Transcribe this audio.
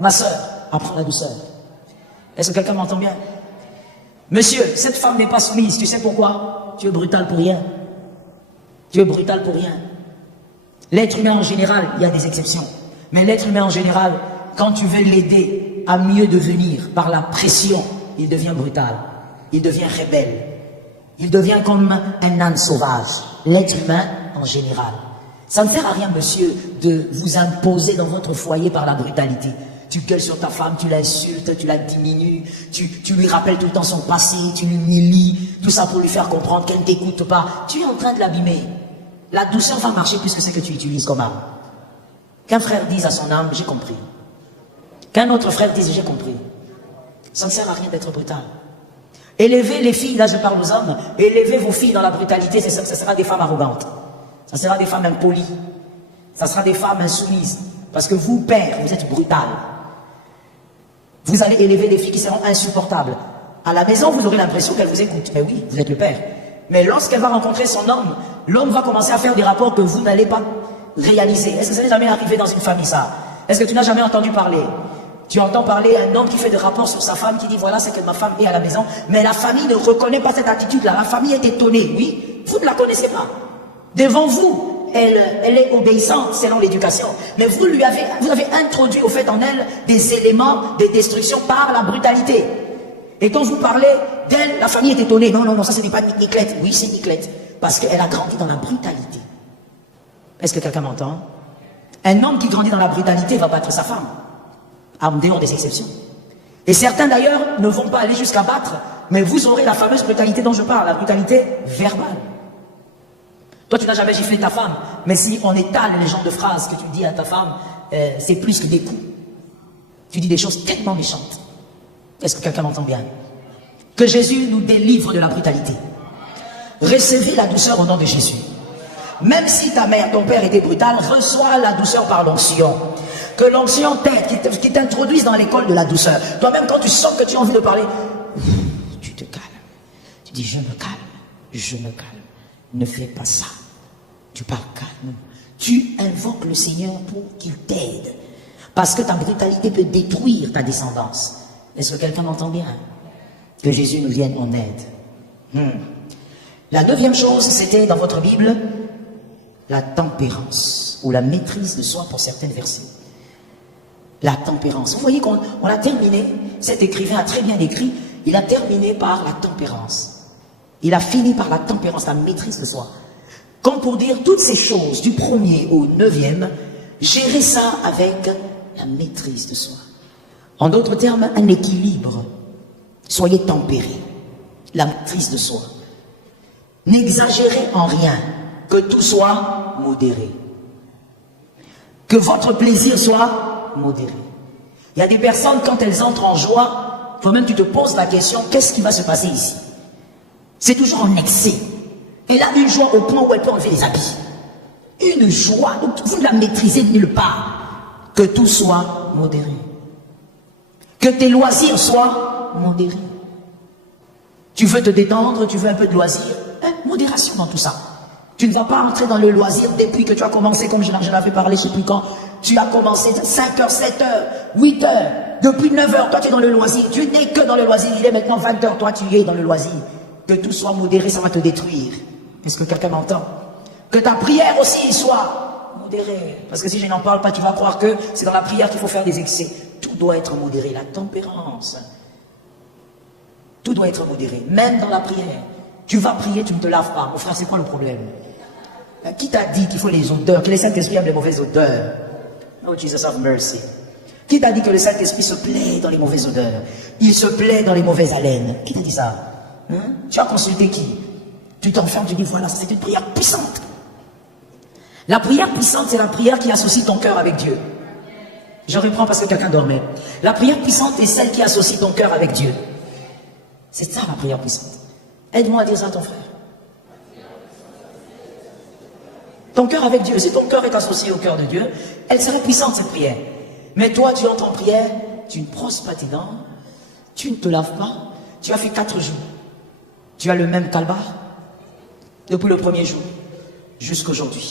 Ma soeur, apprends la douceur. Est-ce que quelqu'un m'entend bien? Monsieur, cette femme n'est pas soumise. Tu sais pourquoi? Tu es brutal pour rien. Tu es brutal pour rien. L'être humain en général, il y a des exceptions. Mais l'être humain en général, quand tu veux l'aider à mieux devenir par la pression, il devient brutal. Il devient rebelle. Il devient comme un âne sauvage. L'être humain en général. Ça ne sert à rien, monsieur, de vous imposer dans votre foyer par la brutalité. Tu gueules sur ta femme, tu l'insultes, tu la diminues, tu lui rappelles tout le temps son passé, tu l'humilies, tout ça pour lui faire comprendre qu'elle ne t'écoute pas. Tu es en train de l'abîmer. La douceur va marcher plus que ce que tu utilises comme arme. Qu'un frère dise à son âme, j'ai compris. Qu'un autre frère dise, j'ai compris. Ça ne sert à rien d'être brutal. Élevez les filles, là je parle aux hommes, élevez vos filles dans la brutalité, ce sera des femmes arrogantes. Ça sera des femmes impolies. Ça sera des femmes insoumises. Parce que vous, père, vous êtes brutal. Vous allez élever des filles qui seront insupportables. À la maison, vous aurez l'impression qu'elles vous écoutent. Mais oui, vous êtes le père. Mais lorsqu'elle va rencontrer son homme, l'homme va commencer à faire des rapports que vous n'allez pas réaliser. Est-ce que ça n'est jamais arrivé dans une famille, ça? Est-ce que tu n'as jamais entendu parler? Tu entends parler un homme qui fait des rapports sur sa femme, qui dit, voilà, c'est que ma femme est à la maison. Mais la famille ne reconnaît pas cette attitude-là. La famille est étonnée. Oui, vous ne la connaissez pas. Devant vous, elle est obéissante selon l'éducation. Mais vous avez introduit au fait en elle des éléments de destruction par la brutalité. Et quand vous parlez d'elle, la famille est étonnée. Non, non, non, ça ce n'est pas Niclette. Oui, c'est Niclette. Parce qu'elle a grandi dans la brutalité. Est-ce que quelqu'un m'entend? Un homme qui grandit dans la brutalité va battre sa femme. En dehors des exceptions. Et certains d'ailleurs ne vont pas aller jusqu'à battre, mais vous aurez la fameuse brutalité dont je parle, la brutalité verbale. Toi, tu n'as jamais giflé ta femme, mais si on étale les genres de phrases que tu dis à ta femme, c'est plus que des coups. Tu dis des choses tellement méchantes. Est-ce que quelqu'un m'entend bien? Que Jésus nous délivre de la brutalité. Recevez la douceur au nom de Jésus. Même si ta mère, ton père était brutal, reçois la douceur par l'onction. Que l'onction t'aide, qui t'introduise dans l'école de la douceur. Toi-même, quand tu sens que tu as envie de parler, tu te calmes. Tu dis, je me calme, je me calme. Ne fais pas ça. Tu parles calme. Tu invoques le Seigneur pour qu'il t'aide. Parce que ta brutalité peut détruire ta descendance. Est-ce que quelqu'un m'entend bien? Que Jésus nous vienne en aide. La deuxième chose, c'était dans votre Bible, la tempérance, ou la maîtrise de soi pour certaines versions. La tempérance. Vous voyez qu'on a terminé, cet écrivain a très bien écrit, il a terminé par la tempérance. Il a fini par la tempérance, la maîtrise de soi. Comme pour dire toutes ces choses, du 1er au 9e, gérer ça avec la maîtrise de soi. En d'autres termes, un équilibre. Soyez tempérés. La maîtrise de soi. N'exagérez en rien. Que tout soit modéré. Que votre plaisir soit modéré. Il y a des personnes, quand elles entrent en joie, toi-même tu te poses la question, qu'est-ce qui va se passer ici? C'est toujours en excès. Elle a une joie au point où elle peut enlever les habits. Une joie, donc vous ne la maîtrisez nulle part. Que tout soit modéré. Que tes loisirs soient modérés. Tu veux te détendre, tu veux un peu de loisirs, modération dans tout ça. Tu ne vas pas entrer dans le loisir depuis que tu as commencé, comme je l'avais parlé, je ne sais plus quand. Tu as commencé 5h, 7h, 8h, depuis 9h, toi tu es dans le loisir. Tu n'es que dans le loisir, il est maintenant 20h, toi tu es dans le loisir. Que tout soit modéré, ça va te détruire. Est-ce que quelqu'un m'entend? Que ta prière aussi soit modérée. Parce que si je n'en parle pas, tu vas croire que c'est dans la prière qu'il faut faire des excès. Tout doit être modéré, la tempérance. Tout doit être modéré, même dans la prière. Tu vas prier, tu ne te laves pas. Mon frère, c'est quoi le problème? Qui t'a dit qu'il faut les odeurs, que le Saint-Esprit aime les mauvaises odeurs? Oh Jesus have mercy. Qui t'a dit que le Saint-Esprit se plaît dans les mauvaises odeurs? Il se plaît dans les mauvaises haleines. Qui t'a dit ça? Tu as consulté qui? Tu t'enfermes, tu dis voilà, c'est une prière puissante. La prière puissante, c'est la prière qui associe ton cœur avec Dieu. Je reprends parce que quelqu'un dormait. La prière puissante est celle qui associe ton cœur avec Dieu. C'est ça la prière puissante. Aide-moi à dire ça à ton frère. Ton cœur avec Dieu, si ton cœur est associé au cœur de Dieu, elle sera puissante cette prière. Mais toi, tu entres en prière, tu ne brosses pas tes dents, tu ne te laves pas, tu as fait 4 jours. Tu as le même calbar depuis le premier jour jusqu'aujourd'hui.